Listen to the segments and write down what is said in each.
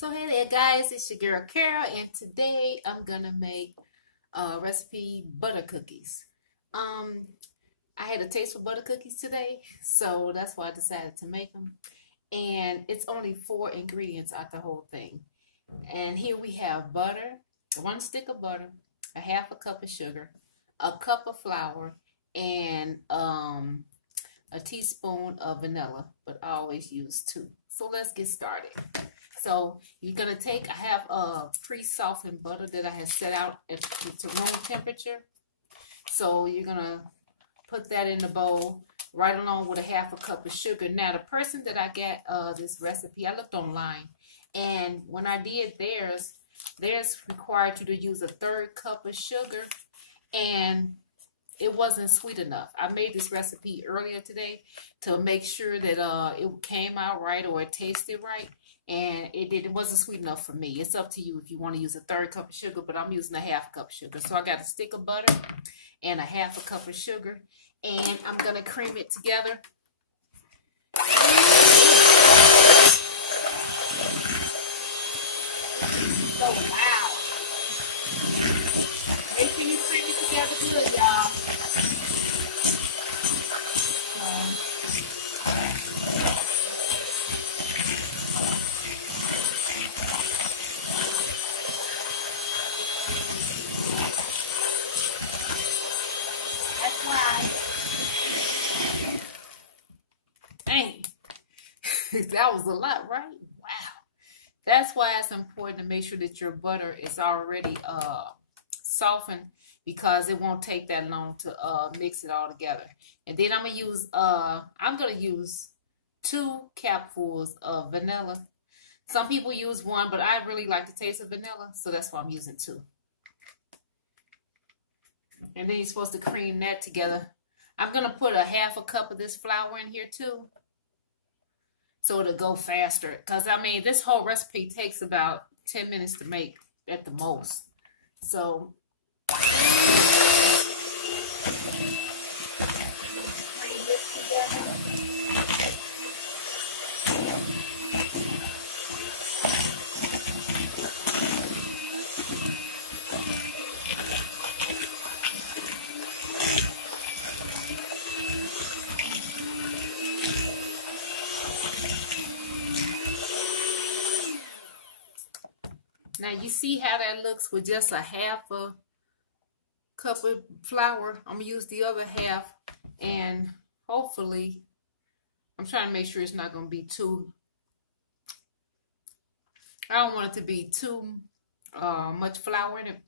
So hey there guys, it's your girl Carol and today I'm gonna make recipe butter cookies. Um I had a taste for butter cookies today, so that's why I decided to make them. And it's only 4 ingredients out the whole thing. And here we have butter, 1 stick of butter, a half a cup of sugar, a cup of flour, and a teaspoon of vanilla, but I always use 2. So let's get started. So you're gonna take, I have a pre-softened butter that I have set out at to room temperature. So you're gonna put that in the bowl right along with a half a cup of sugar. Now the person that I got this recipe, I looked online, and when I did theirs required you to use a 1/3 cup of sugar, and it wasn't sweet enough. I made this recipe earlier today to make sure that it came out right or it tasted right, and it wasn't sweet enough for me. It's up to you if you want to use a 1/3 cup of sugar, but I'm using a half cup of sugar. So I got a stick of butter and a half a cup of sugar, and I'm gonna cream it together. So loud. Make sure you cream it together good, y'all. That's why. Dang. That was a lot, right? Wow. That's why it's important to make sure that your butter is already softened, because it won't take that long to mix it all together. And then I'm gonna use 2 capfuls of vanilla. Some people use 1, but I really like the taste of vanilla, so that's why I'm using 2. And then you're supposed to cream that together. I'm gonna put a half a cup of this flour in here too, so it'll go faster. Because I mean, this whole recipe takes about 10 minutes to make at the most. So cream this together. Now you see how that looks with just a half a cup of flour. I'm gonna use the other half, and hopefully I'm trying to make sure it's not gonna be too, I don't want it to be too much flour in it.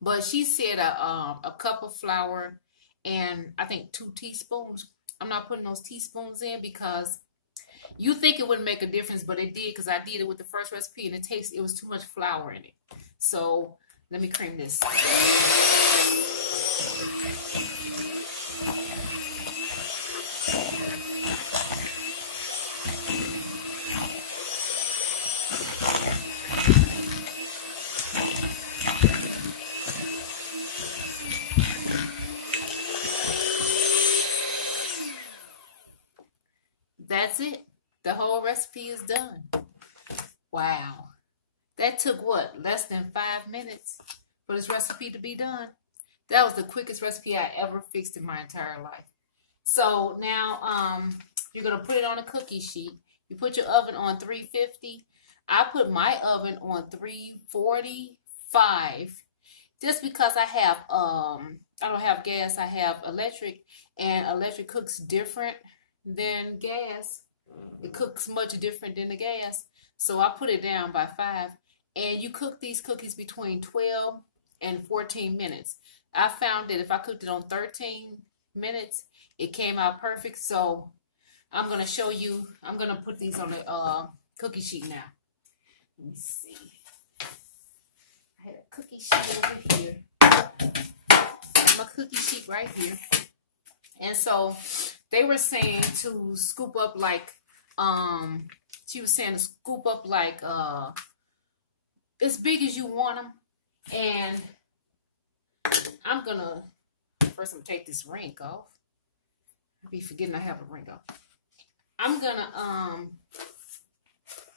But she said a cup of flour and I think 2 teaspoons. I'm not putting those teaspoons in because you think it wouldn't make a difference, but it did, because I did it with the first recipe and it was too much flour in it. So let me cream this. That's it. The whole recipe is done. Wow. That took what? Less than 5 minutes for this recipe to be done. That was the quickest recipe I ever fixed in my entire life. So now you're going to put it on a cookie sheet. You put your oven on 350. I put my oven on 345 just because I don't have gas, I have electric, and electric cooks different than gas. It cooks much different than the gas. So I put it down by 5. And you cook these cookies between 12 and 14 minutes. I found that if I cooked it on 13 minutes, it came out perfect. So I'm going to show you. I'm going to put these on the cookie sheet now. Let me see. I had a cookie sheet over here. My cookie sheet right here. And so they were saying to scoop up like, she was saying to scoop up like as big as you want them. And I'm gonna take this ring off. I'll be forgetting I have a ring off. I'm gonna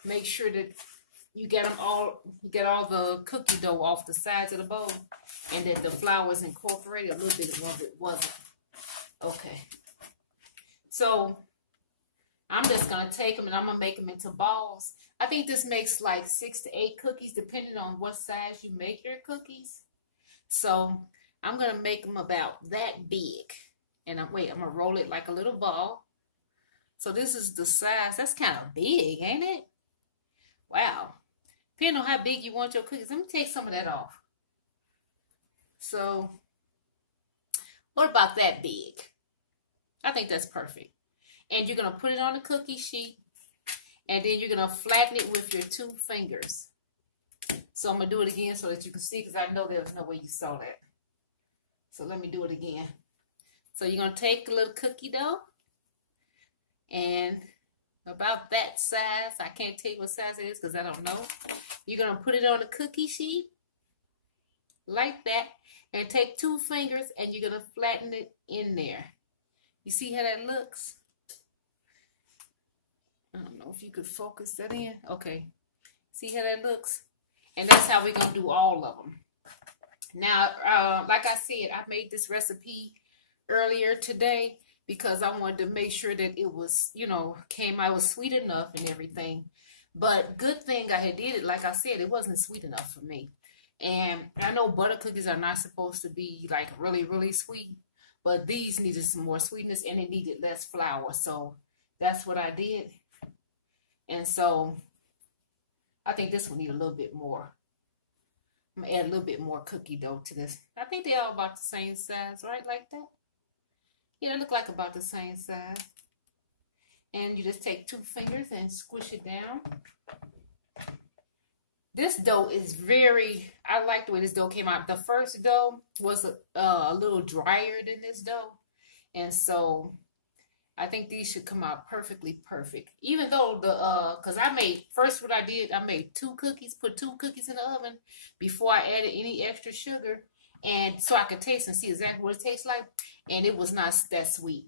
make sure that you get all the cookie dough off the sides of the bowl, and that the flour is incorporated. A little bit of it wasn't. Okay. So I'm just gonna take them and I'm gonna make them into balls. I think this makes like 6 to 8 cookies, depending on what size you make your cookies. So I'm gonna make them about that big, and I'm gonna roll it like a little ball. So this is the size. That's kind of big, ain't it? Wow. Depending on how big you want your cookies. Let me take some of that off. So what about that big? I think that's perfect. And you're going to put it on the cookie sheet. And then you're going to flatten it with your 2 fingers. So I'm going to do it again so that you can see, because I know there's no way you saw that. So let me do it again. So you're going to take a little cookie dough. And about that size. I can't tell you what size it is because I don't know. You're going to put it on the cookie sheet. Like that. And take 2 fingers and you're going to flatten it in there. You see how that looks? I don't know if you could focus that in. Okay. See how that looks? And that's how we're going to do all of them. Now, like I said, I made this recipe earlier today because I wanted to make sure that it was, came out, was sweet enough and everything. But good thing I had did it. Like I said, it wasn't sweet enough for me. And I know butter cookies are not supposed to be like really, really sweet. But these needed some more sweetness and it needed less flour. So that's what I did. And so I think this one need a little bit more. I'm going to add a little bit more cookie dough to this. I think they're all about the same size, right? Like that. Yeah, they look like about the same size. And you just take 2 fingers and squish it down. This dough is I like the way this dough came out. The first dough was a little drier than this dough. And so I think these should come out perfectly perfect. Even though because what I did, I made 2 cookies, put 2 cookies in the oven before I added any extra sugar. And so I could taste and see exactly what it tastes like. And it was not that sweet.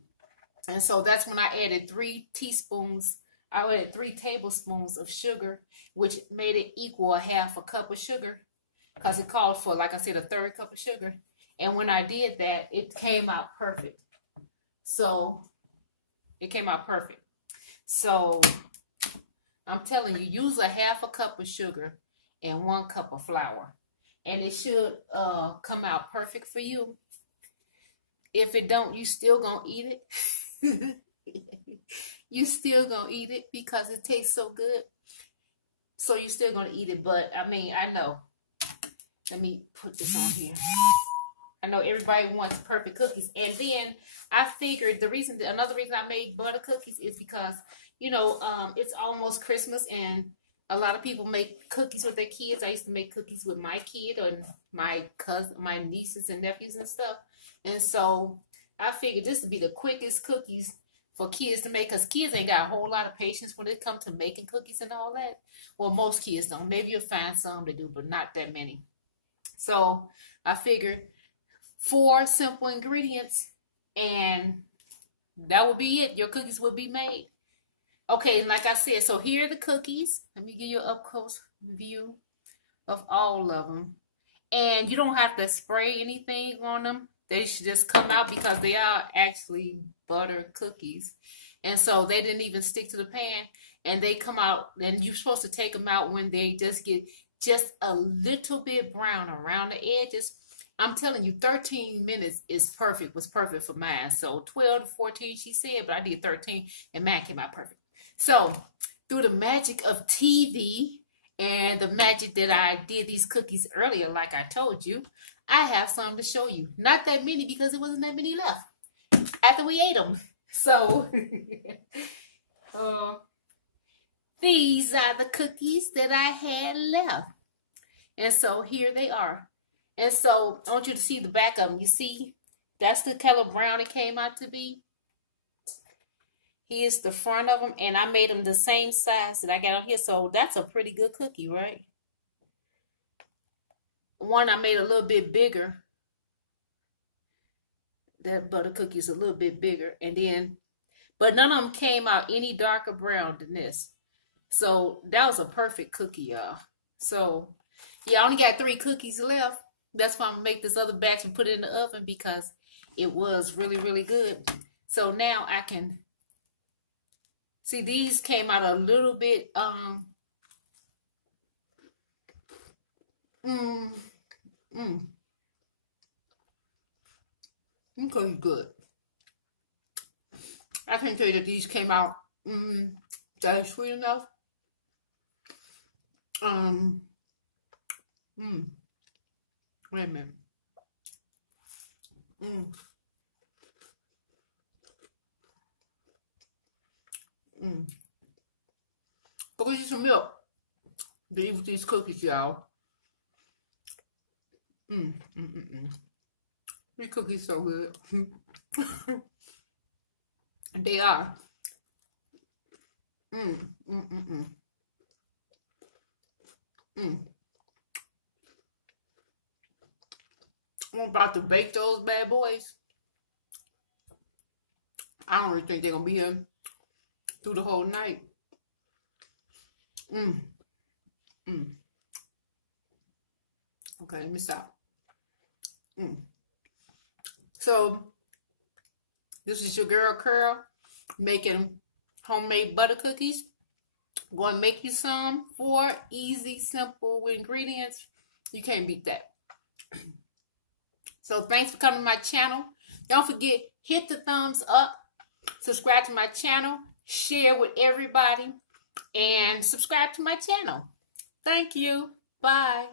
And so that's when I added 3 tablespoons of sugar, which made it equal a half a cup of sugar. Because it called for, like I said, a 1/3 cup of sugar. And when I did that, it came out perfect. So it came out perfect. So I'm telling you, use a half a cup of sugar and 1 cup of flour. And it should come out perfect for you. If it don't, you still gonna eat it. You still gonna eat it because it tastes so good. So you still gonna eat it. But I mean, I know. Let me put this on here. I know everybody wants perfect cookies. And then I figured another reason I made butter cookies is because, it's almost Christmas and a lot of people make cookies with their kids. I used to make cookies with my kid and my cousin, my nieces and nephews and stuff. And so I figured this would be the quickest cookies for kids to make, because kids ain't got a whole lot of patience when it comes to making cookies and all that. Well, most kids don't. Maybe you'll find some that do, but not that many. So I figured 4 simple ingredients and that would be it. Your cookies will be made. Okay, and like I said, so here are the cookies. Let me give you an up-close view of all of them. And you don't have to spray anything on them. They should just come out because they are actually butter cookies. And so they didn't even stick to the pan. And they come out, and you're supposed to take them out when they just get just a little bit brown around the edges. I'm telling you, 13 minutes was perfect for mine. So 12 to 14, she said, but I did 13, and mine came out perfect. So through the magic of TV and the magic that I did these cookies earlier, like I told you, I have some to show you. Not that many because there wasn't that many left after we ate them. So these are the cookies that I had left. And so here they are. And so I want you to see the back of them. You see, that's the color brown it came out to be. Here's the front of them. And I made them the same size that I got on here. So that's a pretty good cookie, right? One I made a little bit bigger. That butter cookie is a little bit bigger. And then, but none of them came out any darker brown than this. So that was a perfect cookie, y'all. So yeah, I only got 3 cookies left. That's why I'm gonna make this other batch and put it in the oven because it was really, really good. So now I can see these came out a little bit okay, good. I can tell you that these came out that sweet enough. Wait a minute. Go get you some milk to eat with these cookies, y'all. These cookies so good. They are. I'm about to bake those bad boys. I don't really think they're gonna be here through the whole night. Okay, let me stop. So this is your girl Curl making homemade butter cookies. I'm going to make you some. 4 easy, simple ingredients. You can't beat that. So thanks for coming to my channel. Don't forget, hit the thumbs up, subscribe to my channel, share with everybody, and subscribe to my channel. Thank you. Bye.